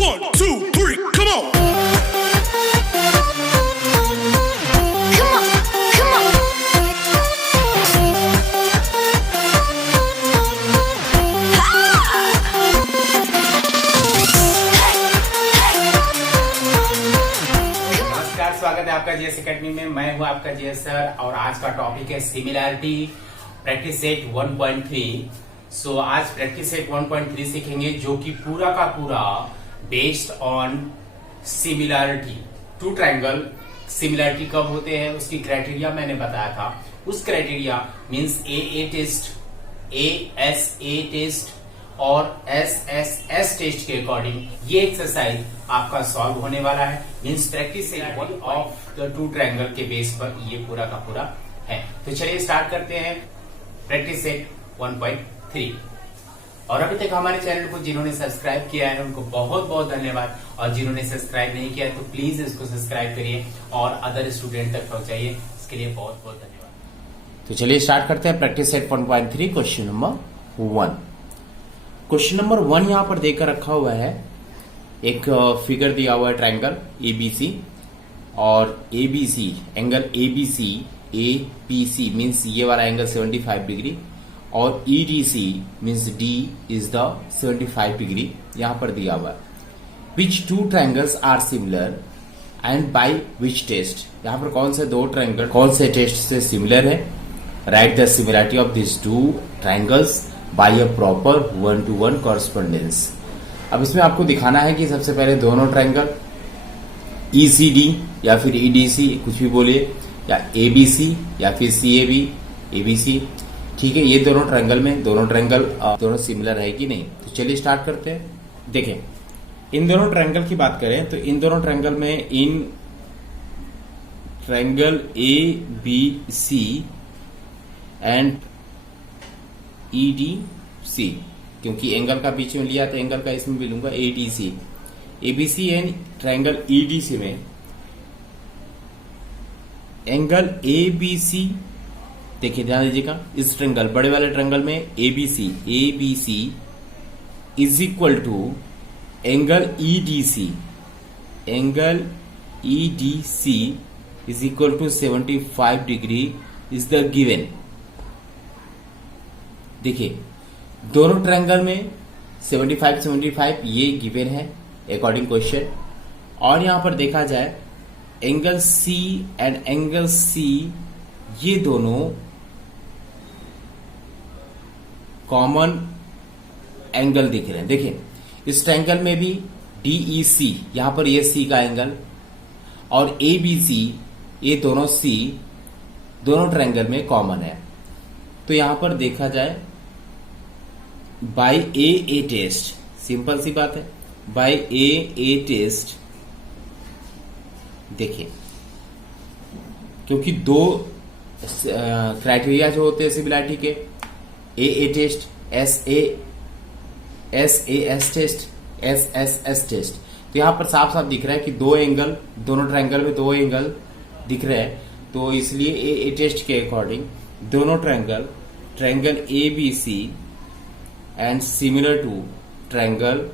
1, 2, 3, come on! Come on, come on. नमस्कार, स्वागत है आपका जीएस एकेडमी में। मैं हूं आपका जीएस सर और आज का टॉपिक है सिमिलैरिटी प्रैक्टिस सेट 1.3। सो आज प्रैक्टिस सेट 1.3 सीखेंगे जो कि पूरा का पूरा based on similarity. Two triangle similarity कब होते हैं उसकी क्राइटेरिया मैंने बताया था। उस criteria means A test, A test और एस टेस्ट के अकॉर्डिंग ये एक्सरसाइज आपका सॉल्व होने वाला है। Means practice set 1 of the two triangle के बेस पर ये पूरा का पूरा है। तो चलिए स्टार्ट करते हैं प्रैक्टिस सेट 1.3। और अभी तक हमारे चैनल को जिन्होंने सब्सक्राइब किया है उनको बहुत बहुत धन्यवाद, और जिन्होंने सब्सक्राइब नहीं किया है तो प्लीज इसको सब्सक्राइब करिए और अदर स्टूडेंट तक पहुंचाइए। इसके लिए बहुत बहुत धन्यवाद। तो चलिए स्टार्ट करते हैं practice set 1.3 question number 1। Question number 1 यहां पर देकर रखा हुआ है। एक फिगर दिया हुआ है ट्रायंगल एबीसी, और एबीसी एंगल एबीसी मींस ये वाला एंगल 75 डिग्री, और EDC means D is the 75 degree यहां पर दिया हुआ है। Which two triangles are similar and by which test, यहां पर कौन से दो ट्रायंगल कौन से टेस्ट से सिमिलर है। Write the similarity of this two triangles by a proper 1-to-1 correspondence. अब इसमें आपको दिखाना है कि सबसे पहले दोनों ट्रायंगल ईसीडी या फिर ईडीसी कुछ भी बोलिए, या एबीसी या फिर सीएबी एबीसी, ठीक है। ये दोनों ट्रायंगल दोनों सिमिलर है कि नहीं। तो चलिए स्टार्ट करते हैं। देखें, इन दोनों ट्रायंगल की बात करें तो इन दोनों ट्रायंगल में in triangle A B C and EDC, क्योंकि एंगल का बीच में लिया तो एंगल का इसमें भी लूंगा ADC, ABC and triangle EDC में एंगल एबीसी, देखिए ध्यान दीजिएगा, इस ट्रायंगल बड़े वाले ट्रायंगल में ABC is equal to angle EDC is equal to 75 degree is the given. देखिए दोनों ट्रायंगल में 75 ये गिवन है अकॉर्डिंग क्वेश्चन, और यहां पर देखा जाए angle C and angle C ये दोनों कॉमन एंगल दिख रहे हैं। देखिए इस ट्रायंगल में भी डीईसी यहां पर ये सी का एंगल, और एबीसी ये दोनों सी दोनों ट्रायंगल में कॉमन है। तो यहां पर देखा जाए बाय ए टेस्ट, सिंपल सी बात है, बाय ए टेस्ट। देखिए क्योंकि दो क्राइटेरिया जो होते हैं सिमिलरिटी के, A test, S test, S test, तो यहां पर साफ साफ दिख रहा है कि दो एंगल, दोनों ट्रायंगल में दो एंगल दिख रहे हैं। तो इसलिए ए टेस्ट के अकॉर्डिंग दोनों triangle ABC and similar to triangle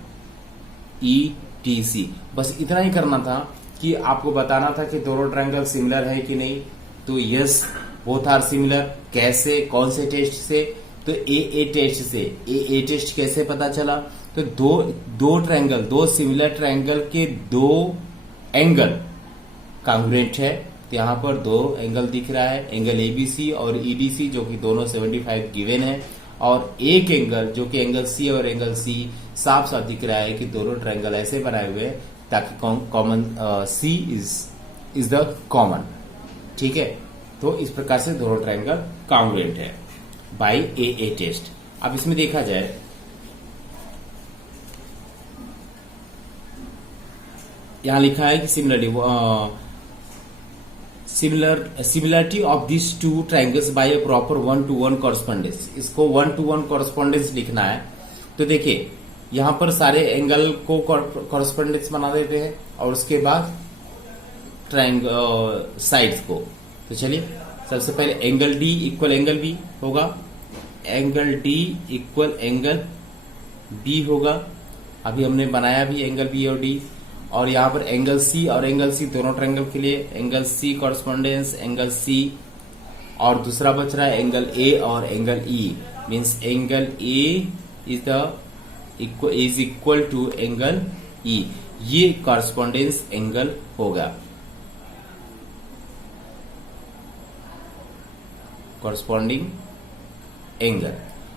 EDC. बस इतना ही करना था कि आपको बताना था कि दोनों ट्रायंगल सिमिलर है कि नहीं। तो यस बोथ आर सिमिलर। कैसे, कौन से टेस्ट से? तो ए टेस्ट से। ए टेस्ट कैसे पता चला? तो दो सिमिलर ट्रायंगल के दो एंगल कांग्रुएंट है। तो यहां पर दो एंगल दिख रहा है, एंगल एबीसी और ईडीसी, जो कि दोनों 75 गिवन है, और एक एंगल जो कि एंगल सी और एंगल सी साफ साफ दिख रहा है कि दोनों ट्रायंगल ऐसे बनाए हुए हैं ताकि common C is the common, ठीक है। तो इस प्रकार से दोनों ट्रायंगल कांग्रुएंट है बाय ए टेस्ट। अब इसमें देखा जाए यहां लिखा है कि similarity of this two triangles by a proper 1-to-1 correspondence. इसको 1-to-1 कॉरस्पॉन्डेंस लिखना है। तो देखिए यहां पर सारे एंगल को कॉरस्पॉन्डेंस बना देते हैं और उसके बाद ट्रायंगल साइड्स को। तो चलिए सबसे पहले angle D equal angle B होगा, angle D equal angle B होगा। अभी हमने बनाया भी एंगल बी और डी, और यहाँ पर एंगल सी और एंगल सी दोनों ट्रायंगल के लिए angle C correspondence angle C, और दूसरा बच रहा है एंगल ए और angle E, means angle A is equal to angle E, ये कॉरस्पॉन्डेंस एंगल होगा, कॉरस्पॉन्डिंग एंगल।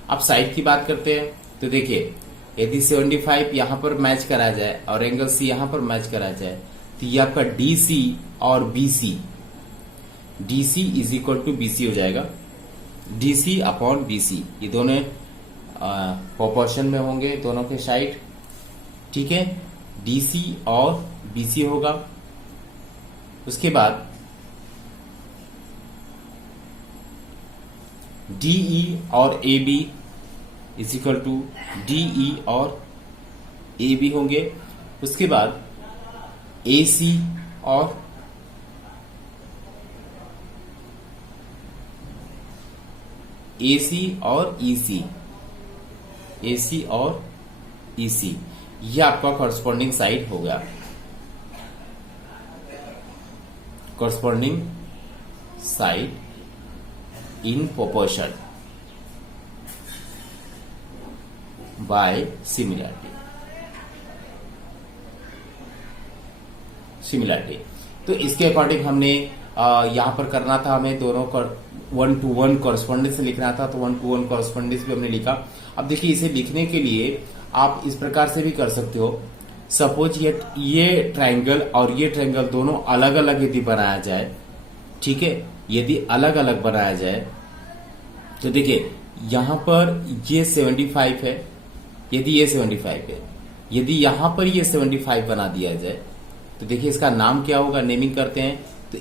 अब साइड की बात करते हैं, तो देखिए यदि 75 यहां पर मैच करा जाए और एंगल सी यहां पर मैच करा जाए, तो ये आपका डीसी और BC, DC is equal to BC हो जाएगा, डीसी अपॉन बीसी, ये दोनों प्रोपोर्शन में होंगे दोनों के साइड, ठीक है, डीसी और बीसी होगा। उसके बाद डीई और A B is equal to DE और ए बी होंगे। उसके बाद ए सी और AC और EC, AC और EC, यह आपका कॉरस्पॉन्डिंग साइड होगा, corresponding side in proportion bye similarity. तो इसके अकॉर्डिंग हमने यहां पर करना था, हमें दोनों का 1-to-1 कॉरस्पॉन्डेंस लिखना था, तो 1-to-1 कॉरस्पॉन्डेंस भी हमने लिखा। अब देखिए इसे लिखने के लिए आप इस प्रकार से भी कर सकते हो, सपोज ये ट्रायंगल और ये ट्रायंगल दोनों अलग अलग यदि बनाया जाए, ठीक है, यदि अलग अलग बनाया जाए तो देखिए यहां पर ये 75 है, यदि ये 75 है, यदि यहां पर ये 75 बना दिया जाए तो देखिए इसका नाम क्या होगा, नेमिंग करते हैं, तो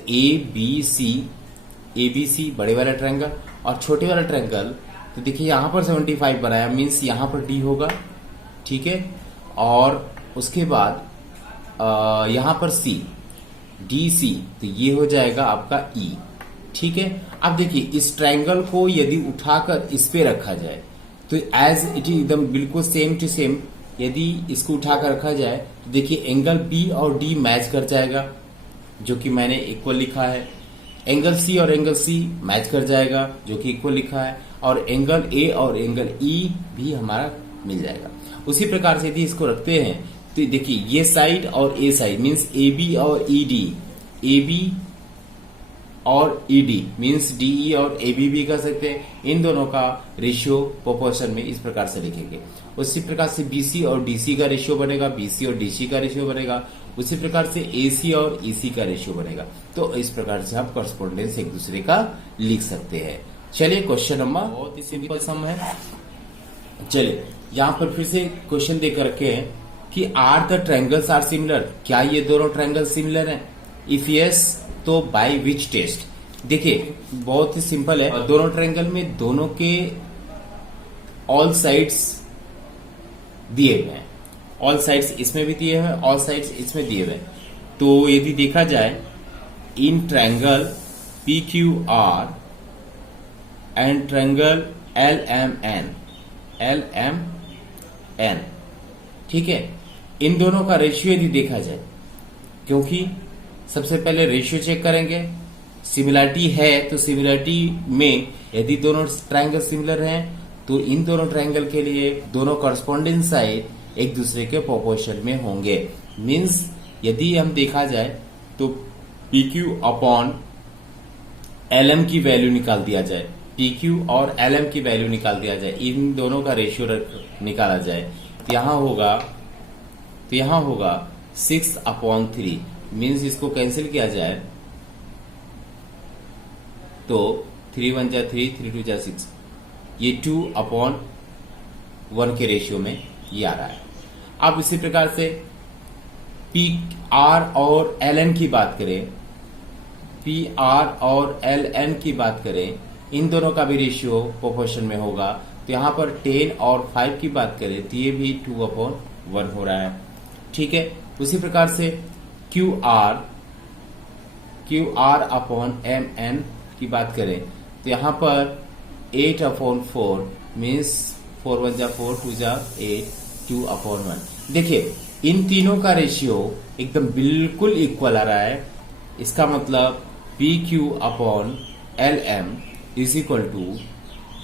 ABC बड़े वाला ट्रायंगल और छोटे वाला ट्रायंगल, तो देखिए यहां पर 75 बनाया, मीन्स यहां पर D होगा, ठीक है, और उसके बाद यहां पर C DC, तो ये हो जाएगा आपका E, ठीक है। अब देखिए इस ट्रायंगल को यदि उठाकर इस पे रखा जाए तो एज इट इज एकदम बिल्कुल सेम टू सेम, यदि इसको उठाकर रखा जाए तो देखिए एंगल B और D मैच कर जाएगा, जो कि मैंने इक्वल लिखा है, एंगल C और एंगल C मैच कर जाएगा, जो कि इक्वल लिखा है, और एंगल A और एंगल E भी हमारा मिल जाएगा। उसी प्रकार से यदि इसको रखते हैं तो देखिए ये साइड और ए साइड मीन्स AB और ED, AB और ED मीन्स DE और AB भी कर सकते हैं, इन दोनों का रेशियो प्रोपोर्शन में इस प्रकार से लिखेंगे। उसी प्रकार से BC और DC का रेशियो बनेगा, BC और DC का रेशियो बनेगा, उसी प्रकार से AC और EC का रेशियो बनेगा। तो इस प्रकार से आप कॉरस्पॉन्डेंस एक दूसरे का लिख सकते हैं। चलिए क्वेश्चन नंबर, बहुत ही सिंपल सम है। चलिए यहाँ पर फिर से क्वेश्चन देकर रखे हैं कि are the triangles are similar, क्या ये दोनों ट्रायंगल सिमिलर हैं? इफ यस तो बाय विच टेस्ट। देखिए बहुत ही सिंपल है, दोनों ट्रायंगल में दोनों के ऑल साइड्स दिए हुए हैं, ऑल साइड्स इसमें भी दिए हुए हैं, ऑल साइड्स इसमें दिए हुए हैं। तो यदि देखा जाए in triangle PQR and triangle LMN, ठीक है, इन दोनों का रेशियो यदि देखा जाए, क्योंकि सबसे पहले रेशियो चेक करेंगे, सिमिलरिटी है तो सिमिलरिटी में यदि दोनों ट्रायंगल सिमिलर हैं तो इन दोनों ट्रायंगल के लिए दोनों कॉरस्पॉन्डिंग साइड एक दूसरे के प्रोपोर्शन में होंगे। मींस यदि हम देखा जाए तो PQ अपॉन LM की वैल्यू निकाल दिया जाए, PQ और LM की वैल्यू निकाल दिया जाए, इन दोनों का रेशियो निकाला जाए, तो यहां होगा 6/3, मीन्स इसको कैंसिल किया जाए तो 3 1 जा 3, 3 2 जा 6, ये 2/1 के रेशियो में ये आ रहा है। अब इसी प्रकार से PR और LN की बात करें, PR और LN की बात करें, इन दोनों का भी रेशियो प्रोपोर्शन में होगा। तो यहां पर 10 और 5 की बात करें तो ये भी 2/1 हो रहा है, ठीक है। उसी प्रकार से QR अपॉन MN की बात करें तो यहां पर 8/4 मीन्स 4 1 जा 4, 2 जा 8, 2/1, देखिए इन तीनों का रेशियो एकदम बिल्कुल इक्वल आ रहा है। इसका मतलब P Q upon L M is equal to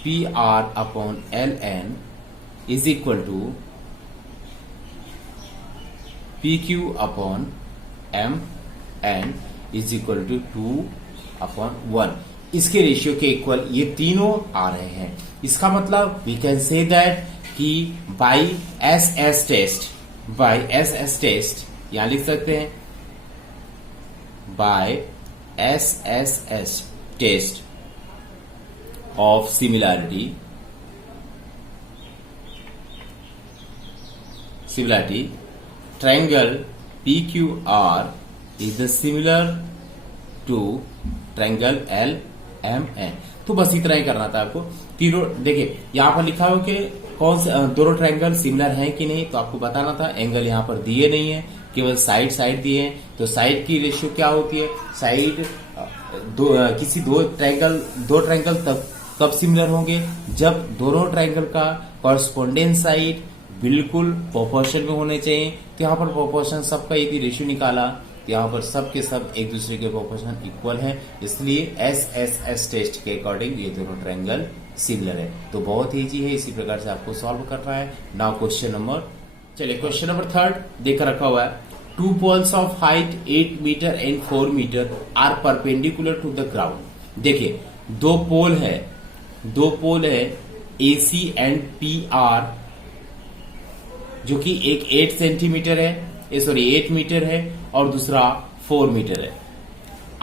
P R upon L N is equal to P Q upon M N is equal to 2/1। इसके रेशियो के इक्वल ये तीनों आ रहे हैं। इसका मतलब वी कैन से दैट कि बाई एस एस टेस्ट यहां लिख सकते हैं by S test of similarity triangle PQR is the similar to triangle LMN। तो बस इतना ही करना था आपको। तीनों देखिए यहाँ पर लिखा हो कि कौन से दोनों ट्रायंगल सिमिलर हैं कि नहीं, तो आपको बताना था। एंगल यहाँ पर दिए नहीं है, केवल साइड दिए हैं। तो साइड की रेशियो क्या होती है? साइड किसी दो ट्रायंगल कब सिमिलर होंगे? जब दोनों ट्रायंगल का कॉरस्पॉन्डेंट साइड बिल्कुल प्रोपोर्शन में होने चाहिए। तो यहाँ पर प्रोपोर्शन सबका यदि रेशियो निकाला तो यहाँ पर सब के सब एक दूसरे के प्रोपोर्शन इक्वल है, इसलिए एस टेस्ट के अकॉर्डिंग ये दोनों ट्रायंगल सिमिलर है। तो बहुत इजी है, इसी प्रकार से आपको सॉल्व करना है। नाउ क्वेश्चन नंबर 3 देकर रखा हुआ है। 2 poles of height 8 metre and 4 metre are perpendicular to the ground. देखिए दो पोल है AC एंड PR, जो कि एक 8 सेंटीमीटर है 8 मीटर है और दूसरा 4 मीटर है।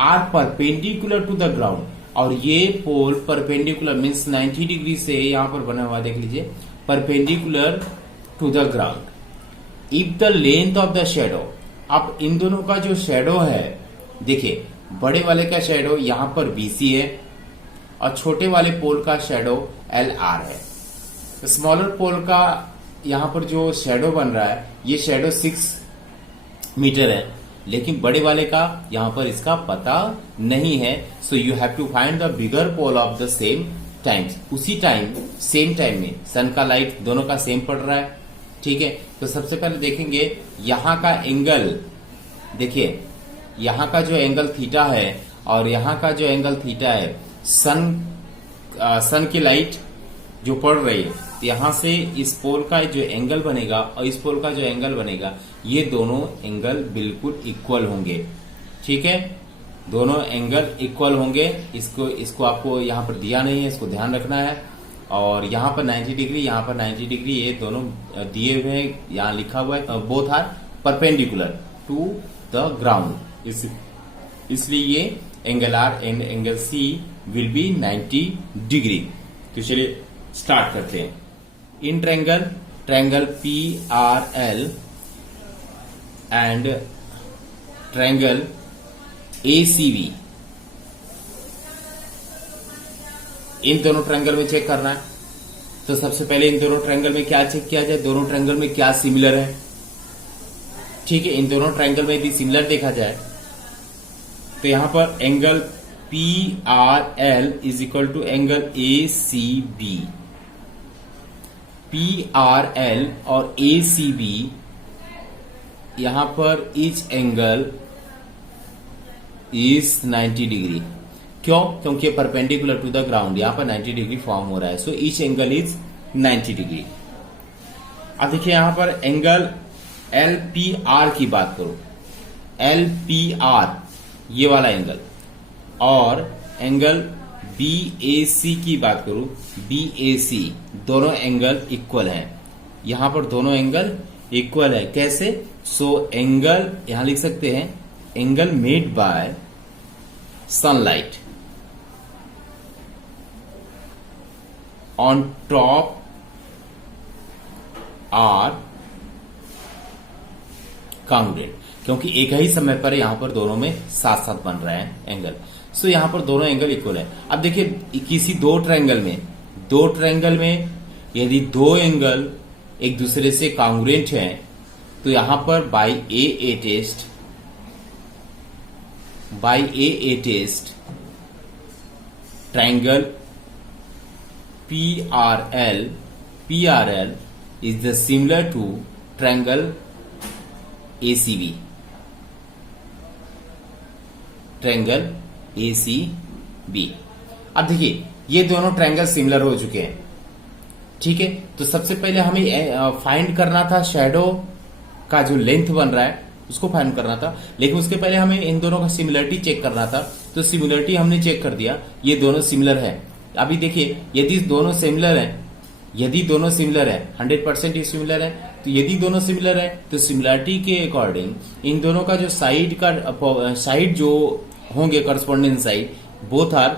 Are perpendicular to the ground, और ये पोल परपेंडिकुलर मीन्स 90 डिग्री से यहां पर बना हुआ देख लीजिए, perpendicular to the ground. If the length of the shadow, अब इन दोनों का जो शेडो है, देखिए बड़े वाले का शेडो यहां पर BC है और छोटे वाले पोल का शेडो LR है। स्मॉलर पोल का यहां पर जो शेडो बन रहा है ये शेडो 6 मीटर है, लेकिन बड़े वाले का यहां पर इसका पता नहीं है। So you have to find the bigger pole of the same times. उसी टाइम सेम टाइम में सन का लाइट दोनों का सेम पड़ रहा है, ठीक है। तो सबसे पहले देखेंगे यहां का एंगल, देखिए यहां का जो एंगल थीटा है और यहां का जो एंगल थीटा है, सन की लाइट जो पड़ रही है, तो यहां से इस पोल का जो एंगल बनेगा और इस पोल का जो एंगल बनेगा, ये दोनों एंगल बिल्कुल इक्वल होंगे, ठीक है। दोनों एंगल इक्वल होंगे। इसको आपको यहां पर दिया नहीं है, इसको ध्यान रखना है। और यहां पर 90 डिग्री, यहां पर 90 डिग्री, ये दोनों दिए हुए हैं, यहां लिखा हुआ है both are perpendicular to the ground, इसलिए ये angle R and angle C will be 90 degree. तो चलिए स्टार्ट करते हैं। In triangle PRL and triangle ACB, इन दोनों ट्रायंगल में चेक करना है। तो सबसे पहले इन दोनों ट्रायंगल में क्या चेक किया जाए, दोनों ट्रायंगल में क्या सिमिलर है, ठीक है। इन दोनों ट्रायंगल में यदि सिमिलर देखा जाए तो यहां पर angle PRL is equal to angle ACB। PRL और ACB यहां पर ईच एंगल इज 90 डिग्री। क्यों? क्योंकि परपेंडिकुलर टू द ग्राउंड, यहां पर 90 डिग्री फॉर्म हो रहा है। So each angle is 90 degree. अब देखिए यहां पर एंगल LPR की बात करो, LPR ये वाला एंगल, और एंगल BAC की बात करूं, BAC, दोनों एंगल इक्वल हैं। यहां पर दोनों एंगल इक्वल है। कैसे? सो एंगल यहां लिख सकते हैं angle made by sunlight on top are congruent, क्योंकि एक ही समय पर यहां पर दोनों में साथ साथ बन रहे हैं एंगल। सो यहां पर दोनों एंगल इक्वल है। अब देखिए किसी दो ट्रायंगल में यदि दो एंगल एक दूसरे से कांग्रुएंट हैं, तो यहां पर by AA test triangle PRL is the similar to triangle ACB, triangle ACB. अब देखिए ये दोनों ट्रायंगल सिमिलर हो चुके हैं, ठीक है। तो सबसे पहले हमें फाइंड करना था शैडो का जो लेंथ बन रहा है उसको फाइंड करना था, लेकिन उसके पहले हमें इन दोनों का सिमिलरिटी चेक करना था। तो सिमिलरिटी हमने चेक कर दिया, ये दोनों सिमिलर है। अभी देखिए यदि दोनों सिमिलर है, यदि दोनों सिमिलर है 100% ये सिमिलर है, तो यदि दोनों सिमिलर है तो सिमिलरिटी के अकॉर्डिंग इन दोनों का जो साइड जो होंगे corresponding side both are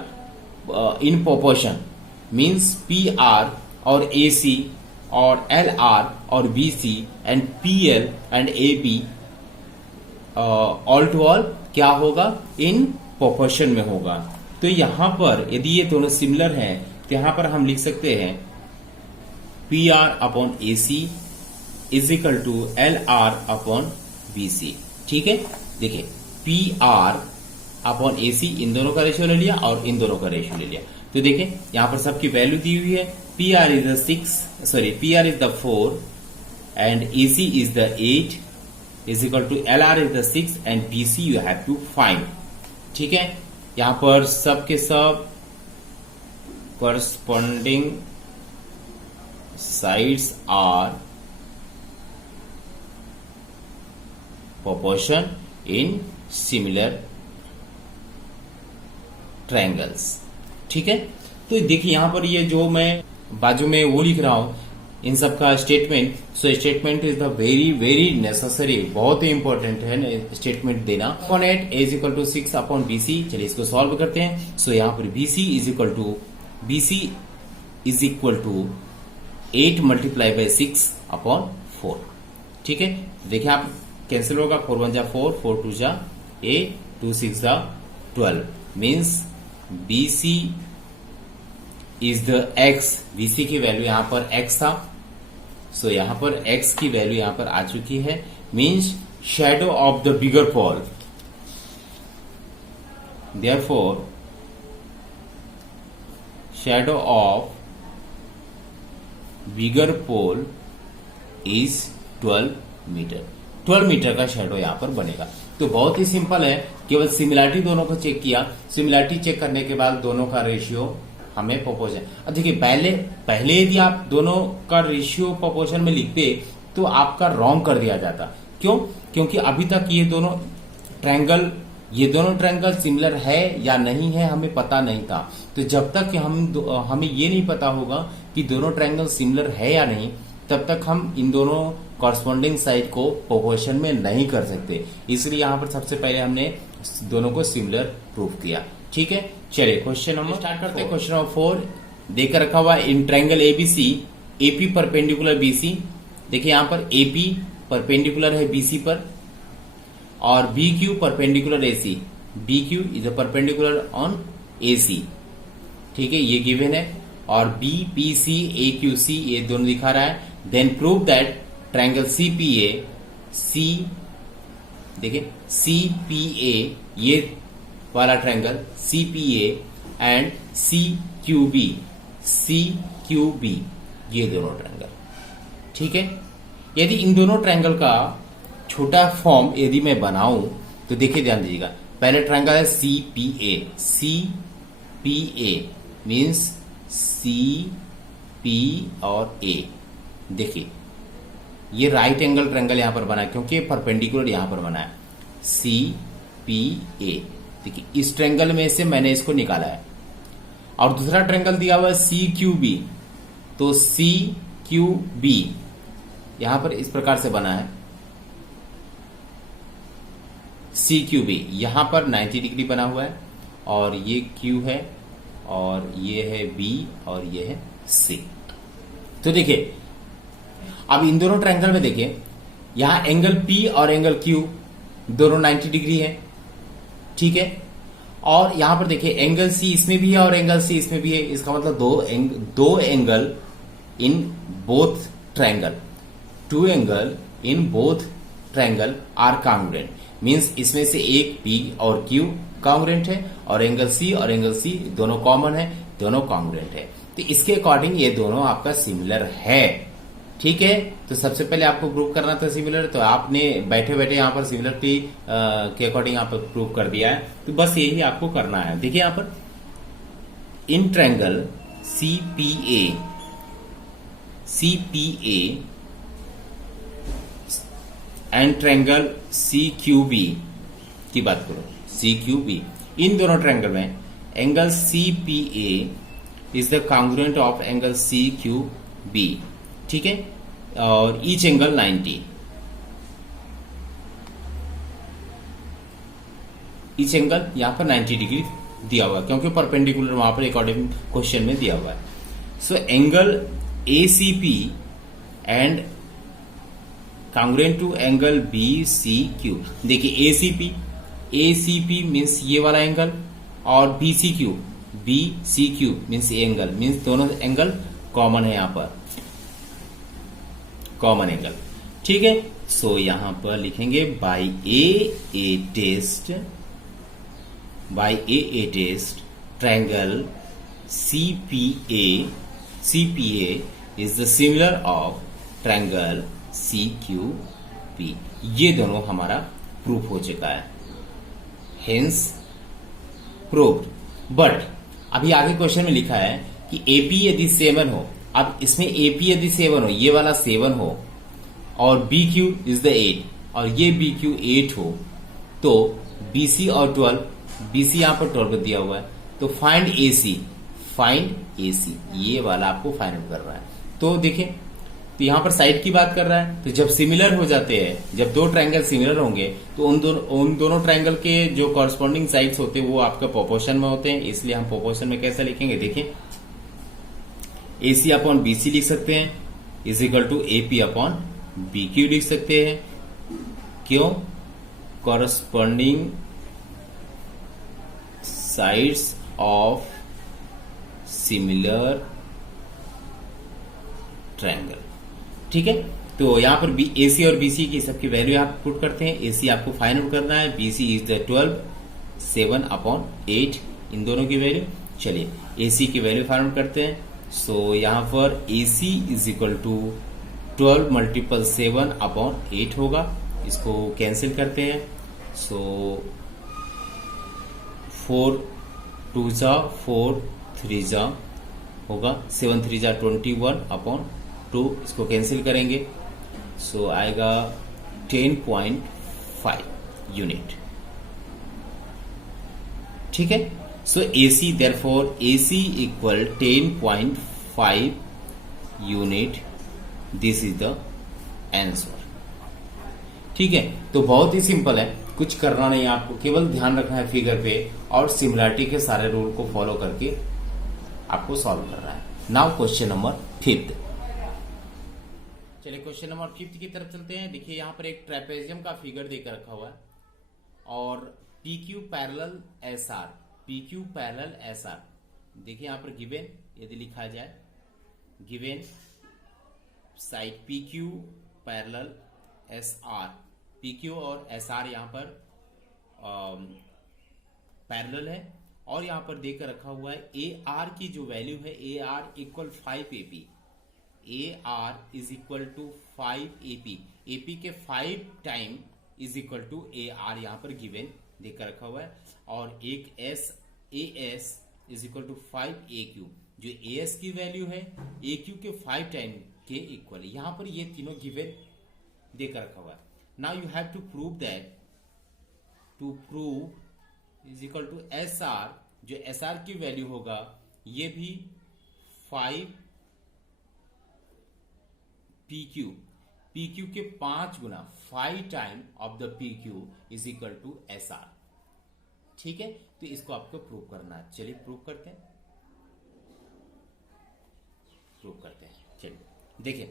in proportion, means P R और ए सी और एल आर और B C and P L and A B all to all क्या होगा, इन प्रोपोर्शन में होगा। तो यहां पर यदि ये दोनों सिमिलर हैं तो यहां पर हम लिख सकते हैं P R upon A C is equal to L R upon B C, ठीक है। देखिए P R upon A C इन दोनों का रेशियो ले लिया और इन दोनों का रेशियो ले लिया। तो देखिए यहां पर सबकी वैल्यू दी हुई है, P R is the 4 and A C is the 8 is equal to L R is the 6 and B C you have to find, ठीक है। यहां पर सब के सब corresponding sides are proportion in similar triangles, ठीक है। तो देखिए यहां पर ये जो मैं बाजू में वो लिख रहा हूं इन सब का statement, so statement is the very very necessary, बहुत ही इंपॉर्टेंट है स्टेटमेंट देना। Upon 8 A is equal to 6 upon BC, चलिए इसको सॉल्व करते हैं। सो यहां पर BC is equal to 8 multiply by 6 upon 4, ठीक है। देखिए आप कैंसिल होगा, 4 1 जा 4, 4 2 जा 8, 2 6 जा 12, means BC is the x, BC की वैल्यू यहां पर x था, सो यहां पर x की वैल्यू यहां पर आ चुकी है, means shadow of the bigger pole, therefore shadow of bigger pole is 12 metre, 12 metre का शैडो यहां पर बनेगा। तो बहुत ही सिंपल है, केवल सिमिलरिटी दोनों को चेक किया, सिमिलरिटी चेक करने के बाद दोनों का रेशियो हमें प्रोपोर्शन। अब देखिए पहले यदि आप दोनों का रेशियो प्रोपोर्शन में लिखते तो आपका रॉन्ग कर दिया जाता। क्यों? क्योंकि अभी तक ये दोनों ट्रायंगल सिमिलर है या नहीं है हमें पता नहीं था। तो जब तक कि हमें ये नहीं पता होगा कि दोनों ट्रायंगल सिमिलर है या नहीं, तब तक हम इन दोनों कॉरस्पॉन्डिंग साइड को प्रोपोर्शन में नहीं कर सकते। इसलिए यहां पर सबसे पहले हमने दोनों को सिमिलर प्रूव किया, ठीक है। चलिए क्वेश्चन नंबर स्टार्ट करते हैं। क्वेश्चन नंबर 4 देकर रखा हुआ in triangle ABC, AP perpendicular BC. देखिए यहां पर एपी परपेंडिकुलर है बीसी पर और B Q perpendicular AC, B Q is perpendicular on AC, ठीक है, ये गिवन है। और B P C A Q C ये दोनों दिखा रहा है। Then prove that triangle CPA, C देखिए सीपीए ये वाला triangle CPA and CQB, CQB ये दोनों ट्रायंगल, ठीक है। यदि इन दोनों ट्रायंगल का छोटा फॉर्म यदि मैं बनाऊं तो देखिए ध्यान दीजिएगा। पहले ट्रायंगल है CPA, CPA means C P और ए। देखिए ये राइट एंगल ट्रायंगल यहां पर बना है क्योंकि परपेंडिकुलर यहां पर बना है, सी पी ए। देखिए इस ट्रायंगल में से मैंने इसको निकाला है। और दूसरा ट्रायंगल दिया हुआ है सी क्यू बी, तो सी क्यू बी यहां पर इस प्रकार से बना है, सी क्यू बी यहां पर 90 डिग्री बना हुआ है और ये क्यू है और ये है बी और ये है सी। तो देखिए अब इन दोनों ट्रायंगल में देखिए यहां एंगल पी और एंगल क्यू दोनों 90 डिग्री है, ठीक है। और यहां पर देखिए एंगल सी इसमें भी है और एंगल सी इसमें भी है। इसका मतलब दो angle in both triangle, 2 angle in both triangle are congruent, means इसमें से एक पी और क्यू कॉन्ग्रुएंट है और एंगल सी दोनों कॉमन है, दोनों कॉन्ग्रुएंट है। तो इसके अकॉर्डिंग ये दोनों आपका सिमिलर है, ठीक है, तो सबसे पहले आपको प्रूव करना था सिमिलर, तो आपने बैठे बैठे यहाँ पर सिमिलरिटी के अकॉर्डिंग यहाँ पर प्रूव कर दिया है। तो बस यही आपको करना है। देखिए यहाँ पर in triangle CPA and triangle CQB की बात करो, CQB, इन दोनों ट्रायंगल में angle CPA is the congruent of angle CQB, ठीक है, और ईच एंगल 90, ईच एंगल यहां पर 90 डिग्री दिया हुआ है क्योंकि परपेंडिकुलर वहां पर अकॉर्डिंग क्वेश्चन में दिया हुआ है। So angle ACP and congruent to angle BCQ। देखिए ACP मीन्स ये वाला एंगल और BCQ मीन्स ये एंगल, मीन्स दोनों एंगल कॉमन है, यहां पर कॉमन एंगल, ठीक है। सो यहां पर लिखेंगे by A test triangle CPA is the similar of triangle CQB। ये दोनों हमारा प्रूफ हो चुका है, हेंस प्रूव्ड। बट अभी आगे क्वेश्चन में लिखा है कि AP यदि 7 हो, अब इसमें AP यदि 7 हो, ये वाला 7 हो और BQ इज द 8 और ये BQ 8 हो, तो BC और 12, BC यहां पर 12 दिया हुआ है, तो फाइंड AC, ये वाला आपको फाइंड आउट कर रहा है। तो देखें, तो यहां पर साइड की बात कर रहा है, तो जब सिमिलर हो जाते हैं, जब दो ट्रायंगल सिमिलर होंगे तो उन दोनों ट्रायंगल के जो कॉरस्पॉन्डिंग साइड्स होते हैं वो आपका प्रोपोर्शन में होते हैं, इसलिए हम प्रोपोर्शन में कैसे लिखेंगे, देखिए AC अपॉन BC लिख सकते हैं is equal to AP upon BQ लिख सकते हैं। क्यों? Corresponding sides of similar triangle, ठीक है। तो यहां पर AC और BC की सबकी वैल्यू आप पुट करते हैं। AC आपको फाइंड आउट करना है, BC इज द 12, 7 अपॉन 8, इन दोनों की वैल्यू। चलिए AC की वैल्यू फाइंड आउट करते हैं। सो यहां पर AC is equal to 12 multiple 7 upon 8 होगा, इसको कैंसिल करते हैं। सो 4 2 जा 4 3 जा होगा, 7 3 जा 21 अपॉन 2, इसको कैंसिल करेंगे। सो आएगा 10.5 यूनिट, ठीक है। सो AC therefore AC equal 10.5 unit, this is the answer, ठीक है। तो बहुत ही सिंपल है, कुछ करना नहीं है आपको, केवल ध्यान रखना है फिगर पे और सिमिलरिटी के सारे रूल को फॉलो करके आपको सॉल्व करना है। Now question number 5। चलिए क्वेश्चन नंबर 5 की तरफ चलते हैं। देखिए यहाँ पर एक ट्रेपेजियम का फिगर देकर रखा हुआ है और PQ पैरेलल SR, देखिए यहाँ पर गिवन यदि लिखा जाए, given side PQ parallel SR, PQ और SR यहाँ पर पैरेलल है और यहाँ पर देकर रखा हुआ है AR की जो वैल्यू है, AR equal 5 AP, AR is equal to 5 AP के 5 time is equal to AR यहाँ पर गिवन देकर रखा हुआ है, और एक AS is equal to 5 AQ, जो AS की वैल्यू है AQ के 5 टाइम के इक्वल है। यहाँ पर ये तीनों गिवन देकर रखा हुआ है। Now you have to prove that, to prove is equal to SR, जो SR की वैल्यू होगा ये भी 5 PQ के 5 गुना 5 time of the PQ is equal to SR, ठीक है। तो इसको आपको प्रूव करना है। चलिए प्रूव करते हैं, चलिए देखिए,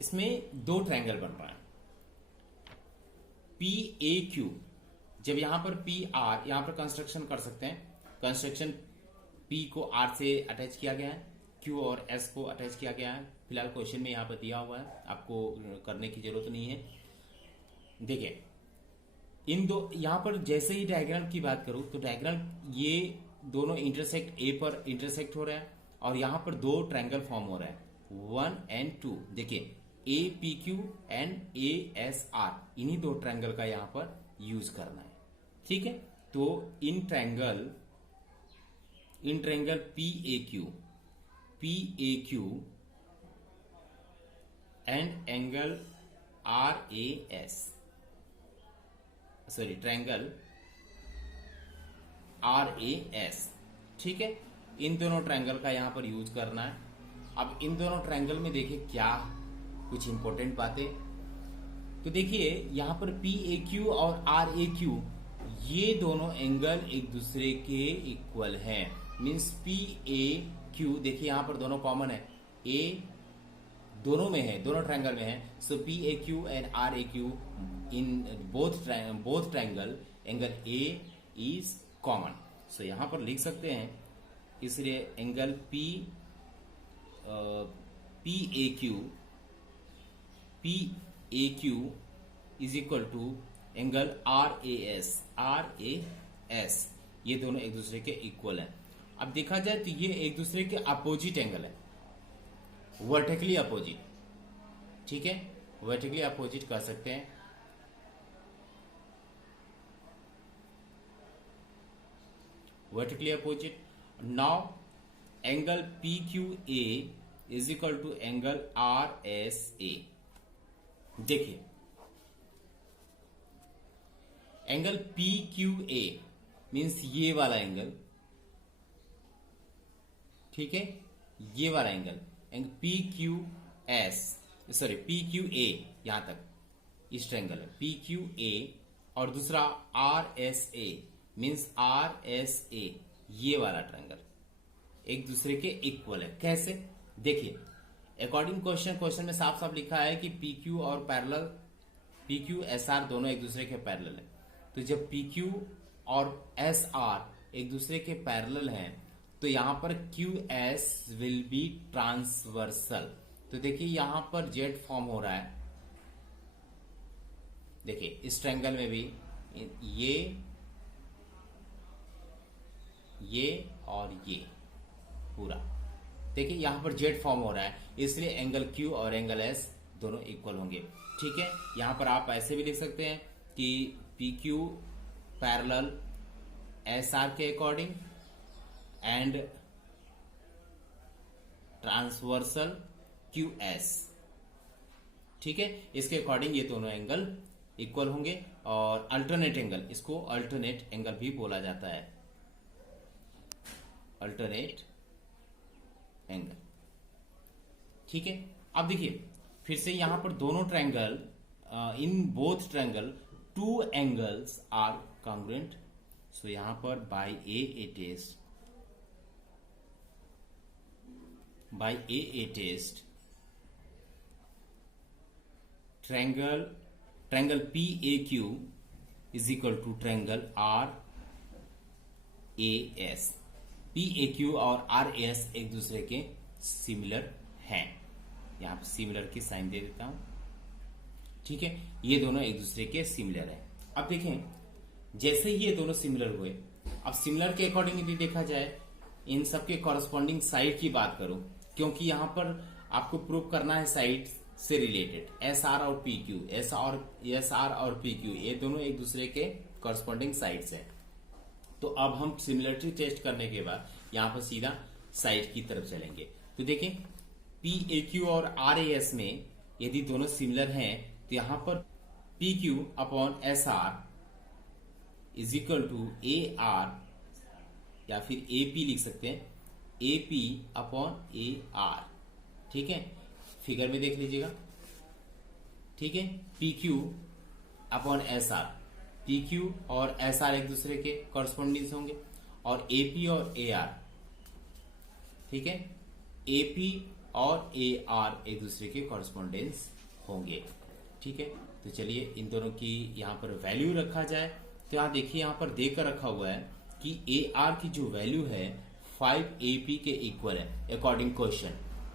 इसमें दो ट्रायंगल बन रहा है PAQ। जब यहां पर PR, यहां पर कंस्ट्रक्शन कर सकते हैं, कंस्ट्रक्शन P को R से अटैच किया गया है, Q और S को अटैच किया गया है। फिलहाल क्वेश्चन में यहां पर दिया हुआ है, आपको करने की जरूरत नहीं है। देखिए इन दो, यहां पर जैसे ही डायग्राम की बात करूं तो डायग्राम ये दोनों इंटरसेक्ट A पर इंटरसेक्ट हो रहा है और यहां पर दो ट्रायंगल फॉर्म हो रहा है, 1 and 2, देखिए APQ एंड ASR, इन्हीं दो ट्रायंगल का यहां पर यूज करना है। ठीक है, तो in triangle PAQ and angle triangle RAS, ठीक है, इन दोनों ट्रायंगल का यहां पर यूज करना है। अब इन दोनों ट्रायंगल में देखिए क्या कुछ इंपॉर्टेंट बातें, तो देखिए यहां पर PAQ और RAQ ये दोनों एंगल एक दूसरे के इक्वल हैं, मींस PAQ देखिए यहां पर दोनों कॉमन है, A दोनों में है, दोनों ट्रायंगल में है, so PAQ and RAQ in both triangle angle A is common. So यहां पर लिख सकते हैं, इसलिए angle PAQ is equal to angle RAS, ये दोनों एक दूसरे के इक्वल हैं। अब देखा जाए तो ये एक दूसरे के अपोजिट एंगल है, वर्टिकली अपोजिट, ठीक है, वर्टिकली अपोजिट कर सकते हैं। Vertically opposite. Now angle PQA is equal to angle RSA। देखिए एंगल PQA मीन्स ये वाला एंगल, ठीक है, ये वाला एंगल PQA यहां तक इस ट्रायंगल है PQA, और दूसरा RSA मीन्स RSA, ये वाला ट्रायंगल एक दूसरे के इक्वल है। कैसे? देखिए अकॉर्डिंग क्वेश्चन में साफ साफ लिखा है कि PQ और PQ SR दोनों एक दूसरे के पैरेलल है। तो जब PQ और SR एक दूसरे के पैरेलल हैं तो यहां पर QS विल बी ट्रांसवर्सल। तो देखिए यहां पर जेड फॉर्म हो रहा है, देखिए इस ट्रायंगल में भी ये और ये पूरा, देखिए यहां पर जेड फॉर्म हो रहा है, इसलिए एंगल Q और एंगल S दोनों इक्वल होंगे। ठीक है, यहां पर आप ऐसे भी लिख सकते हैं कि PQ पैरेलल SR के अकॉर्डिंग एंड ट्रांसवर्सल QS, ठीक है, इसके अकॉर्डिंग ये दोनों एंगल इक्वल होंगे। और अल्टरनेट एंगल, इसको अल्टरनेट एंगल भी बोला जाता है, अल्टरनेट एंगल। ठीक है, अब देखिए फिर से यहां पर दोनों triangle, in both triangle two angles are congruent. So यहां पर by A test triangle PAQ is equal to triangle RAS। PAQ और RAS एक दूसरे के सिमिलर हैं, यहां पर सिमिलर की साइन दे देता हूं। ठीक है, ये दोनों एक दूसरे के सिमिलर हैं। अब देखें जैसे ही ये दोनों सिमिलर हुए, अब सिमिलर के अकॉर्डिंग यदि देखा जाए, इन सबके कॉरस्पॉन्डिंग साइड की बात करूं, क्योंकि यहां पर आपको प्रूव करना है साइड से रिलेटेड, SR और PQ, SR और PQ ये दोनों एक दूसरे के कॉरस्पॉन्डिंग साइड्स हैं। तो अब हम सिमिलरिटी टेस्ट करने के बाद यहां पर सीधा साइड की तरफ चलेंगे। तो देखें PAQ और RAS में यदि दोनों सिमिलर हैं तो यहां पर PQ upon SR is equal to AR, या फिर AP लिख सकते हैं, AP अपॉन AR। ठीक है, फिगर में देख लीजिएगा। ठीक है, PQ अपॉन SR, PQ और SR एक दूसरे के कॉरस्पॉन्डिंग होंगे, और AP और AR, ठीक है, AP और AR एक दूसरे के कॉरस्पॉन्डेंस होंगे। ठीक है, तो चलिए इन दोनों की यहां पर वैल्यू रखा जाए। तो यहां देखिए यहां पर देकर रखा हुआ है कि AR की जो वैल्यू है 5 AP के इक्वल है अकॉर्डिंग क्वेश्चन।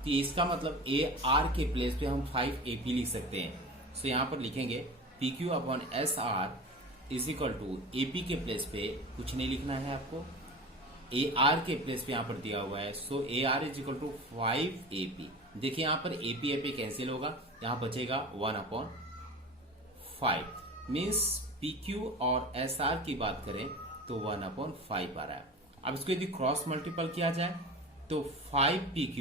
तो इसका मतलब AR के प्लेस पे हम 5 AP लिख सकते हैं। सो यहां पर लिखेंगे PQ upon SR is equal to AP के प्लेस पे कुछ नहीं लिखना है आपको, AR के प्लेस पे यहां पर दिया हुआ है। So AR is equal to 5 AP देखिए यहाँ पर एपी कैंसिल होगा, यहाँ बचेगा 1/5 मीन्स PQ और SR की बात करें तो 1/5 आ रहा है। अब इसको यदि क्रॉस मल्टीपल किया जाए तो 5PQ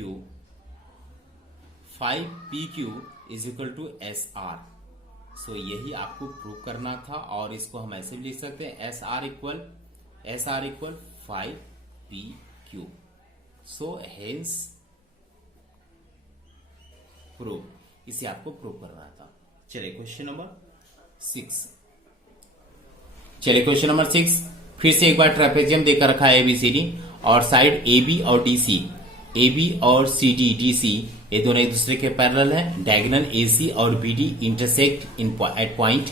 is equal to SR। So यही आपको प्रूव करना था और इसको हम ऐसे भी लिख सकते हैं SR equal 5PQ। So hence prove, इसे आपको प्रूव करना था। चलिए क्वेश्चन नंबर 6, फिर से एक बार ट्रेपेजियम देकर रखा है ABCD और साइड AB और DC, AB और CD DC ये दोनों एक दूसरे के पैरेलल हैं। डायगोनल AC और BD intersect at point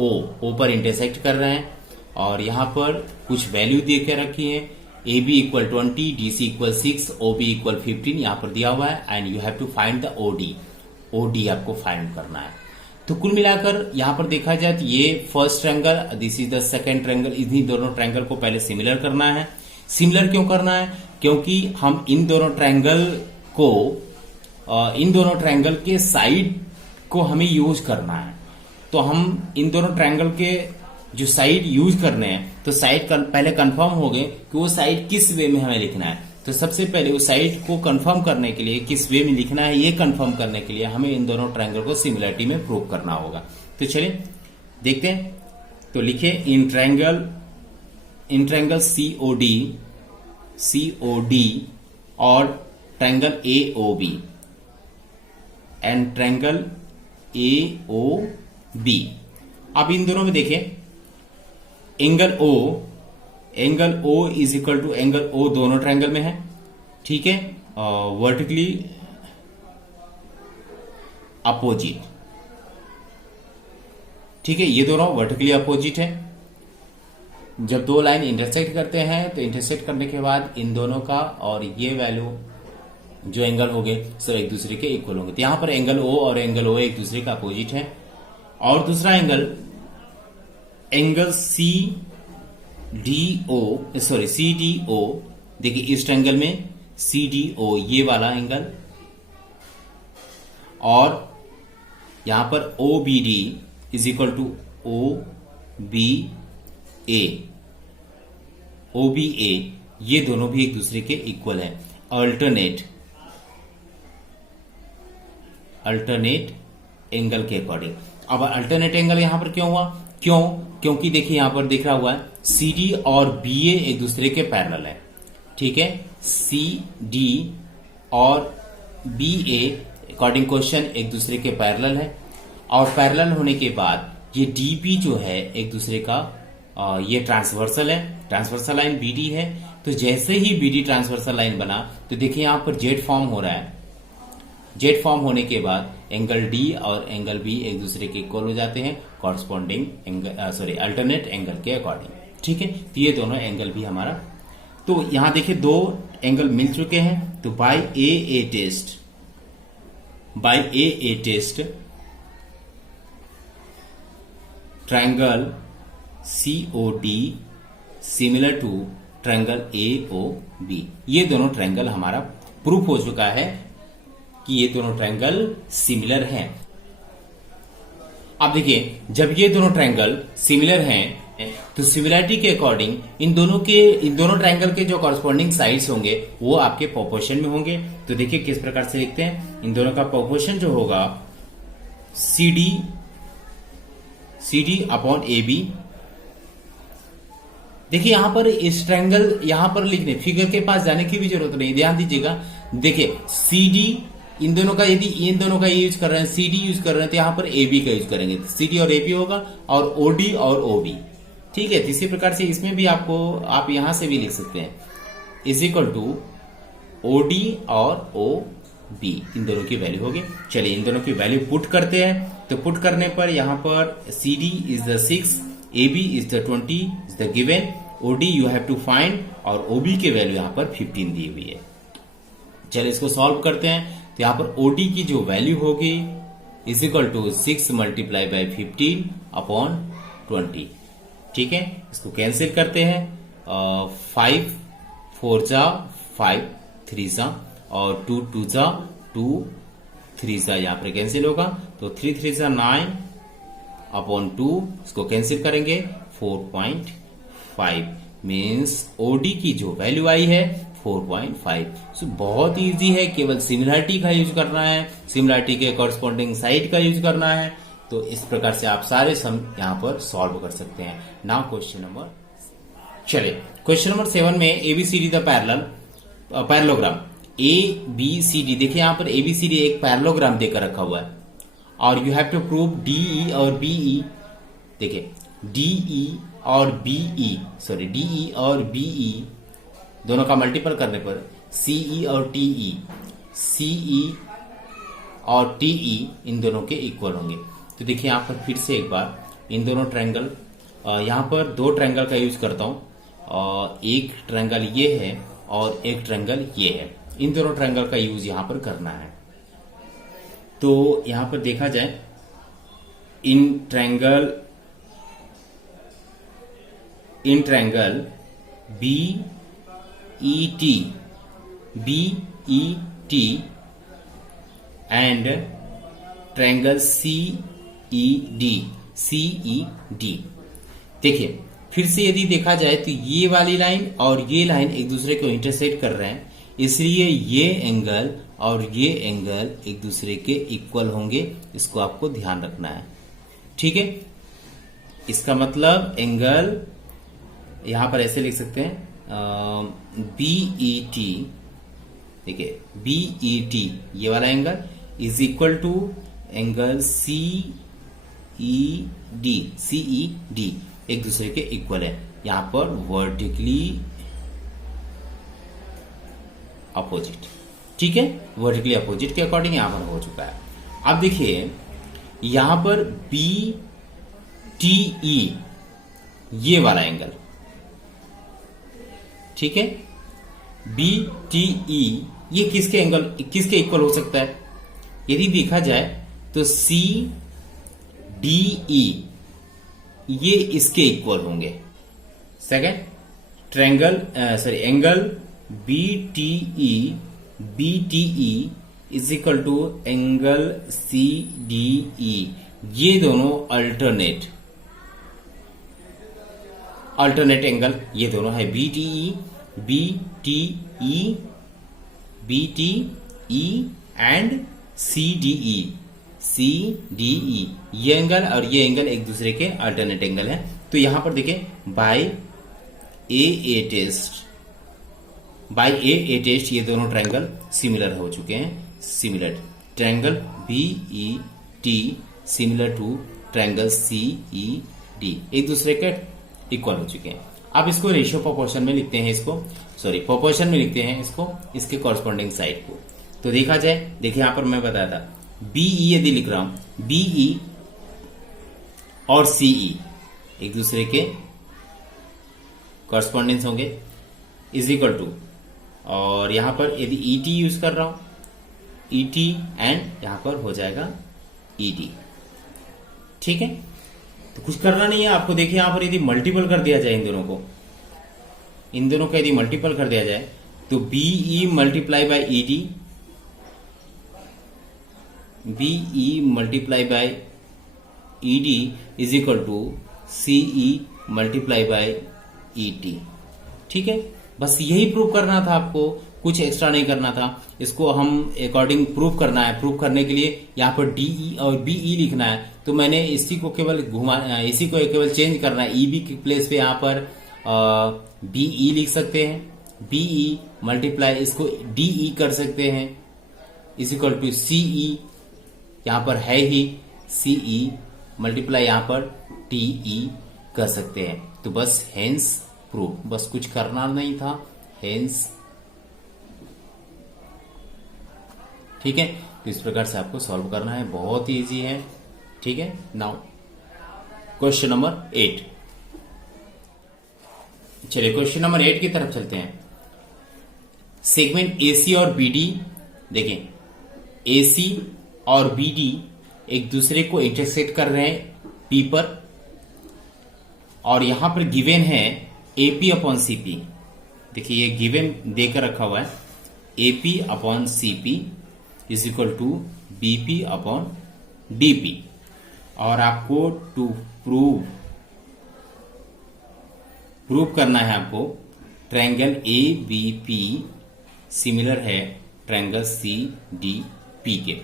O पर इंटरसेक्ट कर रहे हैं और यहाँ पर कुछ वैल्यू दे के रखी है। AB equal 20, DC equal 6, OB equal 15 यहाँ पर दिया हुआ है and you have to find the OD आपको फाइंड करना है। तो कुल मिलाकर यहाँ पर देखा जाए तो ये first triangle, this is the second triangle, इन्हीं दोनों ट्रायंगल को पहले सिमिलर करना है। सिमिलर क्यों करना है? क्योंकि हम इन दोनों ट्रायंगल के साइड को हमें यूज करना है। तो हम इन दोनों ट्रायंगल के जो साइड यूज करने हैं तो साइड पहले कंफर्म हो गए कि वो साइड किस वे में हमें लिखना है। तो सबसे पहले उस साइड को कंफर्म करने के लिए किस वे में लिखना है ये कंफर्म करने के लिए हमें इन दोनों ट्रायंगल को सिमिलरिटी में प्रूव करना होगा। तो चलिए देखते हैं। तो लिखे इन ट्रायंगल COD और triangle AOB and triangle AOB। अब इन दोनों में देखें angle O is equal to angle O दोनों ट्रायंगल में है, ठीक है, वर्टिकली अपोजिट, ठीक है, ये दोनों वर्टिकली अपोजिट है। जब दो लाइन इंटरसेक्ट करते हैं तो इंटरसेक्ट करने के बाद इन दोनों का और ये वैल्यू जो एंगल हो गए सब एक दूसरे के इक्वल होंगे। तो यहां पर एंगल O और एंगल O एक दूसरे का अपोजिट है। और दूसरा एंगल CDO, देखिए इस ट्रायंगल में CDO ये वाला एंगल और यहां पर OBD is equal to OBA, ये दोनों भी एक दूसरे के इक्वल है। अल्टरनेट एंगल के अकॉर्डिंग। अब अल्टरनेट एंगल यहां पर क्यों हुआ? क्योंकि देखिए यहां पर दिख रहा हुआ है CD और BA एक दूसरे के पैरेलल है, ठीक है। CD और BA अकॉर्डिंग क्वेश्चन एक दूसरे के पैरेलल है और पैरेलल होने के बाद ये DB जो है एक दूसरे का ये ट्रांसवर्सल है, ट्रांसवर्सल लाइन BD है। तो जैसे ही BD ट्रांसवर्सल लाइन बना तो देखिए यहां पर जेड फॉर्म हो रहा है। जेड फॉर्म होने के बाद एंगल D और एंगल B एक दूसरे के इक्वल हो जाते हैं कॉरस्पॉन्डिंग अल्टरनेट एंगल के अकॉर्डिंग, ठीक है। तो ये दोनों एंगल भी हमारा, तो यहां देखिए दो एंगल मिल चुके हैं। तो by A test triangle COD similar to triangle AOB, ये दोनों ट्रायंगल हमारा प्रूफ हो चुका है कि ये दोनों ट्रायंगल सिमिलर हैं। अब देखिए जब ये दोनों ट्रायंगल सिमिलर हैं तो सिमिलरिटी के अकॉर्डिंग इन दोनों ट्रायंगल के जो कॉरस्पॉन्डिंग साइड्स होंगे वो आपके प्रोपोर्शन में होंगे। तो देखिए किस प्रकार से लिखते हैं। इन दोनों का प्रोपोर्शन जो होगा CD अपॉन AB। देखिए यहां पर इस ट्रायंगल यहां पर लिखने फिगर के पास जाने की भी जरूरत नहीं, ध्यान दीजिएगा। देखिए CD इन दोनों का, यदि इन दोनों का यूज कर रहे हैं, CD यूज कर रहे हैं तो यहां पर AB का यूज करेंगे। तो CD और AB होगा और OD और OB, ठीक है। इसी प्रकार से इसमें भी आप यहां से भी लिख सकते हैं इज इक्वल टू OD और OB, इन दोनों की वैल्यू होगी। चलिए इन दोनों की वैल्यू पुट करते हैं। तो पुट करने पर यहां पर CD is the 6, AB is the 20 is the given, OD you have to find और OB की वैल्यू यहां पर 15 दी हुई है। चलिए इसको सॉल्व करते हैं। तो यहां पर OD की जो वैल्यू होगी is equal to 6 multiply by 15 upon 20, ठीक है। इसको कैंसिल करते हैं। 5 4 जा 5 3 जा और 2 2 जा 2 3 सा यहाँ पर कैंसिल होगा, तो 3 3 सा 9 अपॉन 2, इसको कैंसिल करेंगे 4.5 मीन्स ओडी की जो वैल्यू आई है 4.5। सो बहुत इजी है, केवल सिमिलरिटी का यूज करना है, सिमिलरिटी के कॉरस्पॉन्डिंग साइड का यूज करना है। तो इस प्रकार से आप सारे सम यहाँ पर सॉल्व कर सकते हैं। नाउ क्वेश्चन नंबर, चलिए क्वेश्चन नंबर 7 में एबीसीडी द पैरेललोग्राम ABCD, देखिए यहाँ पर ABCD एक पैरेललोग्राम देकर रखा हुआ है और you have to prove DE और BE। देखिए DE और BE दोनों का मल्टीपल करने पर CE और TE इन दोनों के इक्वल होंगे। तो देखिए यहाँ पर फिर से एक बार इन दोनों ट्रायंगल, यहाँ पर दो ट्रायंगल का यूज करता हूँ, एक ट्रायंगल ये है और एक ट्रायंगल ये है। इन दोनों ट्रायंगल का यूज यहाँ पर करना है। तो यहाँ पर देखा जाए in triangle BET and triangle CED। देखिए फिर से यदि देखा जाए तो ये वाली लाइन और ये लाइन एक दूसरे को इंटरसेक्ट कर रहे हैं, इसलिए ये एंगल और ये एंगल एक दूसरे के इक्वल होंगे। इसको आपको ध्यान रखना है, ठीक है। इसका मतलब एंगल यहां पर ऐसे लिख सकते हैं BET, देखिए BET ये वाला angle is equal to angle CED एक दूसरे के इक्वल है। यहां पर वर्टिकली अपोजिट, ठीक है, वर्टिकली अपोजिट के अकॉर्डिंग यहां पर हो चुका है। अब देखिए यहां पर BTE ये वाला एंगल, ठीक है, BTE ये किसके इक्वल हो सकता है? यदि देखा जाए तो CDE ये इसके इक्वल होंगे। Second triangle angle BTE is equal to angle CDE, ये दोनों अल्टरनेट एंगल ये दोनों है। BTE एंड CDE ये एंगल और ये एंगल एक दूसरे के अल्टरनेट एंगल है। तो यहां पर देखिए बाय ए टेस्ट ये दोनों ट्रायंगल सिमिलर हो चुके हैं। Similar triangle BET similar to triangle CED एक दूसरे के इक्वल हो चुके हैं। अब इसको रेशियो प्रोपोर्शन में लिखते हैं, प्रोपोर्शन में लिखते हैं इसको, इसके कॉरस्पॉन्डिंग साइड को। तो देखा जाए, देखिए यहां पर मैं बताया था BE यदि लिख रहा हूं, BE और CE एक दूसरे के कॉरस्पॉन्डेंस होंगे इज इक्वल टू, और यहां पर यदि ET यूज कर रहा हूं ET एंड यहां पर हो जाएगा ED, ठीक है। तो कुछ करना नहीं है आपको। देखिए यहां पर यदि मल्टीपल कर दिया जाए इन दोनों का यदि मल्टीपल कर दिया जाए तो BE multiply by ED is equal to CE multiply by ET, ठीक है। बस यही प्रूव करना था आपको, कुछ एक्स्ट्रा नहीं करना था। इसको हम अकॉर्डिंग प्रूव करना है। प्रूव करने के लिए यहाँ पर DE और BE लिखना है, तो मैंने इसी को केवल चेंज करना है। EB के प्लेस पे यहाँ पर BE लिख सकते हैं, BE मल्टीप्लाई इसको DE कर सकते हैं इज इक्वल टू CE, यहाँ पर है ही CE मल्टीप्लाई यहाँ पर TE कर सकते हैं। तो बस हेंस प्रूव, बस कुछ करना नहीं था, हेंस, ठीक है। तो इस प्रकार से आपको सॉल्व करना है, बहुत ही इजी है, ठीक है। नाउ क्वेश्चन नंबर 8, चलिए क्वेश्चन नंबर 8 की तरफ चलते हैं। सेगमेंट AC और BD, देखें AC और BD एक दूसरे को इंटरसेक्ट कर रहे हैं P पर, और यहां पर गिवन है AP अपॉन CP। देखिए ये गिवन देकर रखा हुआ है AP upon CP is equal to BP upon DP. और आपको टू प्रूव करना है आपको triangle A B P similar है ट्रायंगल सी डी पी के।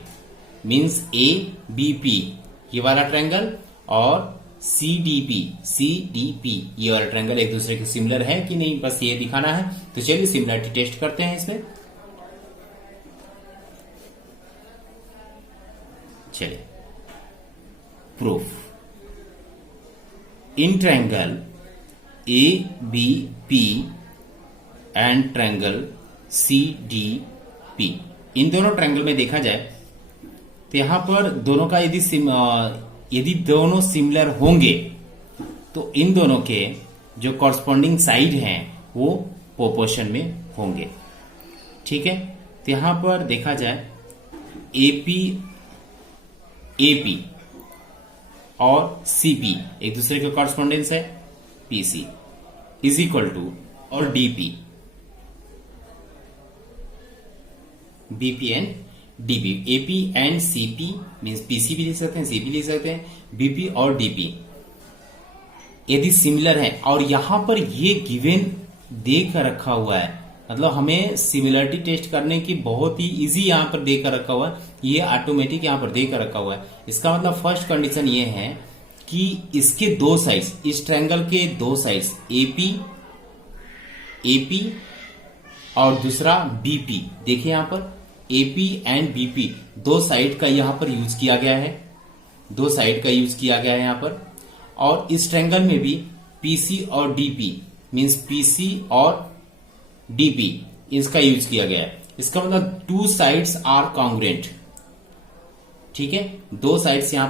मीन्स ए बी पी ये वाला ट्रायंगल और सी डी पी ये वाला ट्रायंगल एक दूसरे के सिमिलर है कि नहीं, बस ये दिखाना है। तो चलिए सिमिलरिटी टेस्ट करते हैं इसमें। चलिए proof. In triangle A B P and triangle C D P, इन दोनों ट्रायंगल में देखा जाए तो यहां पर दोनों का यदि दोनों सिमिलर होंगे तो इन दोनों के जो कॉरस्पॉन्डिंग साइड हैं वो प्रोपोर्शन में होंगे। ठीक है, तो यहां पर देखा जाए एपी और सीपी एक दूसरे के कॉरस्पॉन्डेंस है, पीसी इज इक्वल टू और DP, BP and DP. AP and CP means PC भी लिख सकते हैं, सीपी लिख सकते हैं, बीपी और डीपी यदि सिमिलर है और यहां पर ये गिवन देकर रखा हुआ है, मतलब हमें सिमिलरिटी टेस्ट करने की बहुत ही इजी यहां पर देकर रखा हुआ है, ये ऑटोमेटिक यहां पर देकर रखा हुआ है। इसका मतलब फर्स्ट कंडीशन ये है कि इसके दो साइड्स, इस ट्रायंगल के दो साइड्स एपी और दूसरा बीपी, देखिए यहां पर एपी एंड बीपी दो साइड का यहां पर यूज किया गया है, दो साइड का यूज किया गया है यहां पर। और इस ट्रायंगल में भी पीसी और डीपी मीन्स पीसी और डीपी इसका यूज किया गया है। इसका मतलब टू साइड्स आर कॉन्ग्रुएंट। ठीक है, दो साइड्स यहां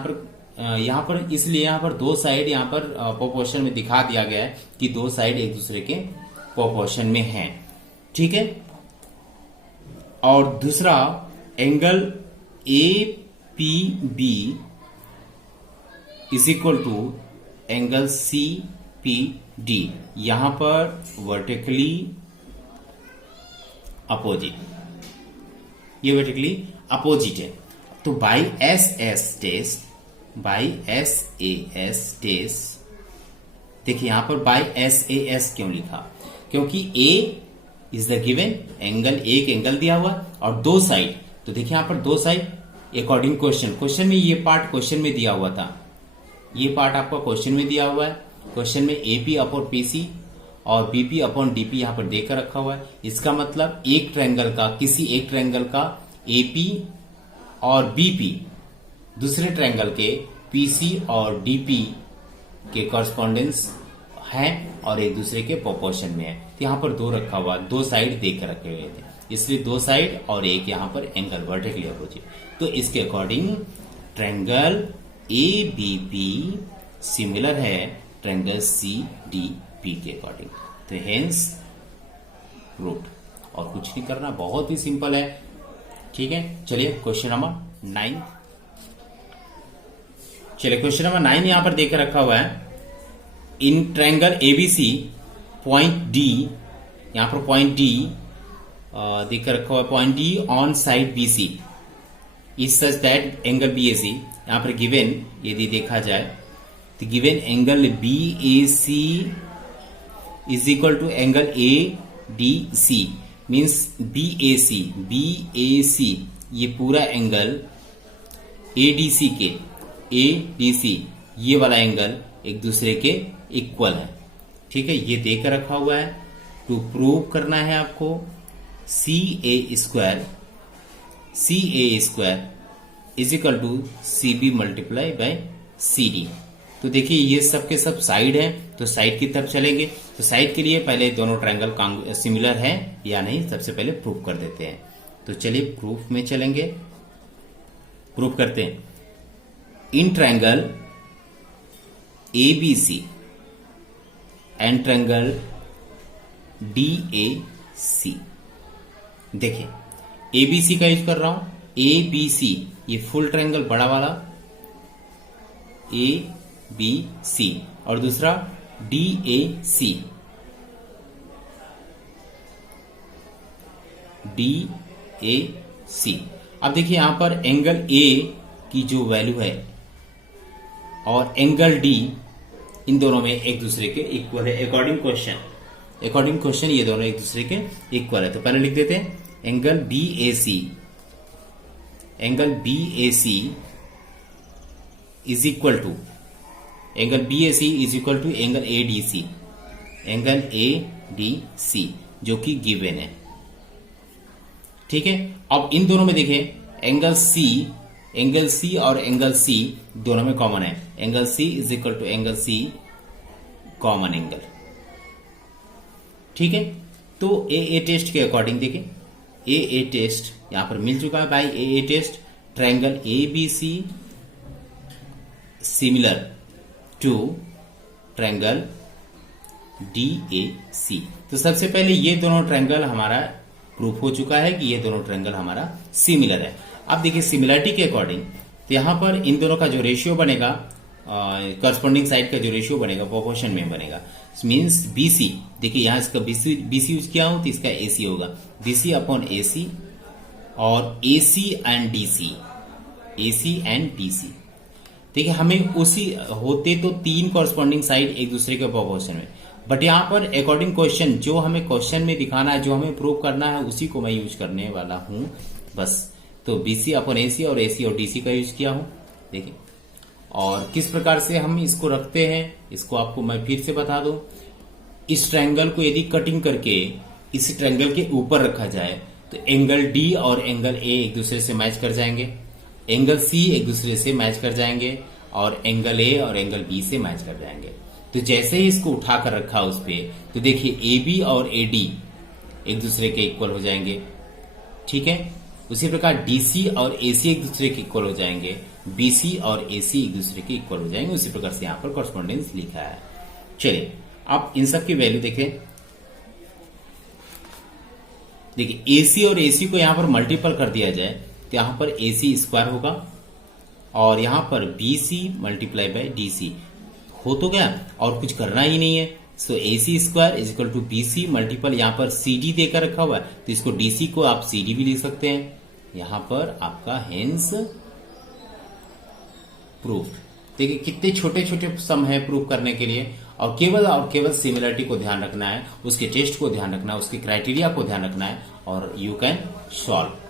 पर इसलिए यहां पर दो साइड यहां पर प्रोपोर्शन में दिखा दिया गया है कि दो साइड एक दूसरे के प्रोपोर्शन में हैं। ठीक है, और दूसरा angle A P B is equal to angle C P D, यहां पर वर्टिकली अपोजिट, ये वर्टिकली अपोजिट है। तो बाई एस एस टेस्ट देखिए यहां पर बाई एस क्यों लिखा, क्योंकि ए इज द गिवन एंगल, एक एंगल दिया हुआ और दो साइड। तो देखिए यहां पर दो साइड अकॉर्डिंग क्वेश्चन में ये पार्ट क्वेश्चन में दिया हुआ था, ये पार्ट आपका क्वेश्चन में दिया हुआ है। क्वेश्चन में एपी अपॉन पीसी और बीपी अपॉन डीपी यहां पर देकर रखा हुआ है। इसका मतलब एक ट्रायंगल का, किसी एक ट्रायंगल का एपी और बीपी दूसरे ट्रायंगल के पीसी और डीपी के कॉरस्पॉन्डेंस है और एक दूसरे के प्रोपोर्शन में है। तो यहां पर दो रखा हुआ, दो साइड देकर रखे गए थे, इसलिए दो साइड और एक यहां पर एंगल वर्टिकली अपोजिट। तो इसके according triangle A B P similar है ट्रायंगल सी डी पी के अकॉर्डिंग। तो हेंस प्रूव्ड, और कुछ नहीं करना, बहुत ही सिंपल है। ठीक है, चलिए क्वेश्चन नंबर 9। चलिए क्वेश्चन नंबर 9 यहां पर देकर रखा हुआ है। In triangle ABC point D, यहां पर पॉइंट डी देकर रखा हुआ है, point D on side BC is such that angle BAC, यहां पर गिवन यदि देखा जाए तो given angle BAC is equal to angle A D C means BAC ये पूरा एंगल एडीसी ये वाला एंगल एक दूसरे के इक्वल है। ठीक है, ये देकर रखा हुआ है। टू प्रूव करना है आपको C A square is equal to C B multiply by C D. तो देखिए ये सब के सब साइड है, तो साइड की तरफ चलेंगे। तो साइड के लिए पहले दोनों ट्रायंगल सिमिलर है या नहीं सबसे पहले प्रूव कर देते हैं। तो चलिए प्रूफ में चलेंगे, प्रूफ करते हैं। In triangle ABC and triangle DAC, देखिए ABC का यूज कर रहा हूं, ABC ये फुल ट्रायंगल बड़ा वाला ABC और दूसरा DAC अब देखिए यहां पर एंगल ए की जो वैल्यू है और एंगल डी, इन दोनों में एक दूसरे के इक्वल है अकॉर्डिंग क्वेश्चन ये दोनों एक दूसरे के इक्वल है। तो पहले लिख देते हैं angle B A C is equal to angle A D C जो कि गिवन है। ठीक है, अब इन दोनों में देखें एंगल सी और एंगल सी दोनों में कॉमन है। Angle C is equal to angle C common angle. ठीक है, तो ए टेस्ट के अकॉर्डिंग देखें ए टेस्ट यहां पर मिल चुका है भाई। A test triangle A B C similar to triangle D A C. तो सबसे पहले ये दोनों ट्रायंगल हमारा प्रूफ हो चुका है कि ये दोनों ट्रायंगल हमारा सिमिलर है। अब देखिए सिमिलरिटी के अकॉर्डिंग तो यहां पर इन दोनों का जो रेशियो बनेगा, करस्पॉन्डिंग साइड का जो रेशियो बनेगा प्रोपोर्शन में बनेगा। मीन्स बीसी, देखिए यहां इसका बीसी यूज किया हूं तो इसका एसी होगा बीसी अपॉन एसी और एसी एंड डीसी। देखिए हमें उसी होते तो 3 कॉरस्पॉन्डिंग साइड एक दूसरे के प्रोपोर्शन में, बट यहां पर अकॉर्डिंग क्वेश्चन जो हमें क्वेश्चन में दिखाना है, जो हमें प्रूव करना है, उसी को मैं यूज करने वाला हूं बस। तो बीसी अपॉन एसी और एसी और डीसी का यूज किया हूं। देखिए और किस प्रकार से हम इसको रखते हैं, इसको आपको मैं फिर से बता दूं। इस ट्रायंगल को यदि कटिंग करके इस ट्रायंगल के ऊपर रखा जाए तो एंगल डी और एंगल ए एक दूसरे से मैच कर जाएंगे, एंगल सी एक दूसरे से मैच कर जाएंगे और एंगल ए और एंगल बी से मैच कर जाएंगे। तो जैसे ही इसको उठाकर रखा उस पे तो देखिए ए बी और ए डी एक दूसरे के इक्वल हो जाएंगे। ठीक है, उसी प्रकार डीसी और एसी एक दूसरे के इक्वल हो जाएंगे, बीसी और एसी एक दूसरे के इक्वल हो जाएंगे। उसी प्रकार से यहां पर कॉरस्पॉन्डेंस लिखा है। चलिए आप इन सब की वैल्यू देखें। देखिए एसी और एसी को यहां पर मल्टीपल कर दिया जाए तो यहां पर एसी स्क्वायर होगा और यहां पर बीसी मल्टीप्लाई बाय डीसी हो तो गया और कुछ करना ही नहीं है। So AC square is equal to BC multiple, यहां पर सीडी देकर रखा हुआ है तो इसको डीसी को आप सीडी भी लिख सकते हैं। यहां पर आपका हेंस प्रूफ। देखिए कितने छोटे छोटे सम है प्रूफ करने के लिए, और केवल सिमिलरिटी को ध्यान रखना है, उसके टेस्ट को ध्यान रखना है, उसके क्राइटेरिया को ध्यान रखना है और यू कैन सॉल्व।